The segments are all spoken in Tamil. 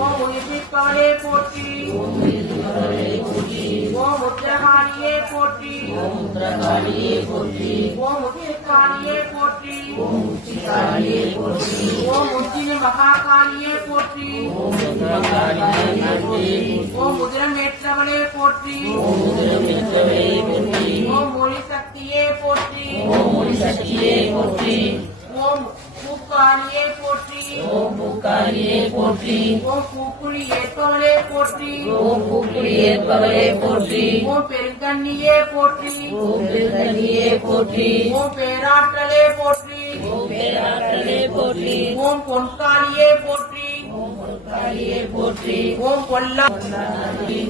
ஓம் உயிர்ப்பிப்பவரே போற்றி. ஓம் உத்திரகாளியே போற்றி. ஓம் உத்திரகாளியே போற்றி. ஓம் உத்திரகாளியே போற்றி. ஓம் உச்சிகாளியே போற்றி. ஓம் உச்சினி மகாகாளியே போற்றி. ஓம் மகாகாளியே போற்றி. ஓம் உதிரமேற்றவளே போற்றி. ஓம் உதிரமேற்றவளே போற்றி. ஓம் ஒளி சக்தியே போற்றி. ஓம் ஒளி சக்தியே போற்றி. ஓம் பூக்காளியே போற்றி. ஓம் பூக்காளியே போற்றி. ஓம் பூக்குழி ஏற்பவளே போற்றி. ஓம் பூக்குழி ஏற்பவளே போற்றி. ஓம் பெருங்கண்ணியே போற்றி. ஓம் பெருங்கண்ணியே போற்றி. ஓம் பேராற்றலே போற்றி. ஓம் பேராற்றலே போற்றி. ஓம் பொன்காளியே போற்றி. ஓம் பொன்காளியே போற்றி. ஓம் கொல்ல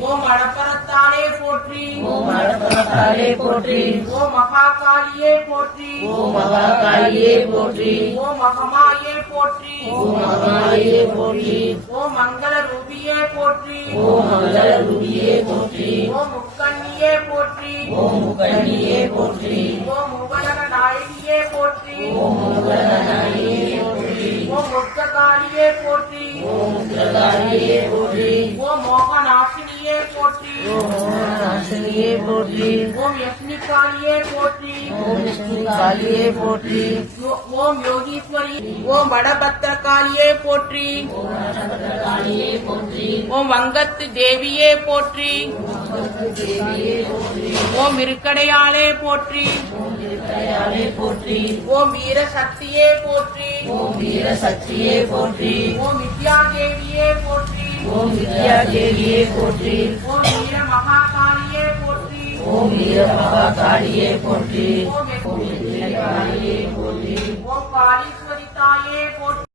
ஓம் அடப்பரத்தாலே போற்றி. ஓம் அடப்பரத்தாலே போற்றி. ஓம் மகாகாளியே போற்றி. ஓம் மகாகாளியே போற்றி. ஓம் மகமாயே போற்றி. ஓம் மகமாயே போற்றி. ஓம் மங்கள ரூபியே போற்றி. ஓம் மங்கள ரூபியே போற்றி. ஓம் முக்கண்ணியே போற்றி. ஓம் முக்கண்ணியே போற்றி. ஓம் உபலக நாயகியே போற்றி. ஓம் உபலக நாயகியே போற்றி. ஓம் முக்தகாளியே போற்றி. ஓம் முக்தகாளியே போற்றி. ஓம் மோகநாசினியே போற்றி. ஓம் மோகநாசினியே போற்றி. ஓம் யக்னிகாளியே போற்றி. ஓம் யக்னிகாளியே போற்றி. ஓம் யோகீஸ்வரி. ஓம் வடபத்திரகாளியே போற்றி. ஓம் வடபத்திரகாளியே போற்றி. ஓம் வங்கத்து தேவியே போற்றி. ஓம் இருக்கடையாளே போற்றி. ஓம் இருக்கடையாளே போற்றி. ஓம் வீர சக்தியே போற்றி. ஓம் வீர சக்தியே போற்றி. ஓம் வித்யாதேவியே போற்றி. ஓம் வித்யாதேவியே போற்றி. ஓம் வீர மகாகாளியே போற்றி. ஓம் வீர மகாகாளியே போற்றி. ஓம் காளீஸ்வரி தாயே போற்றி.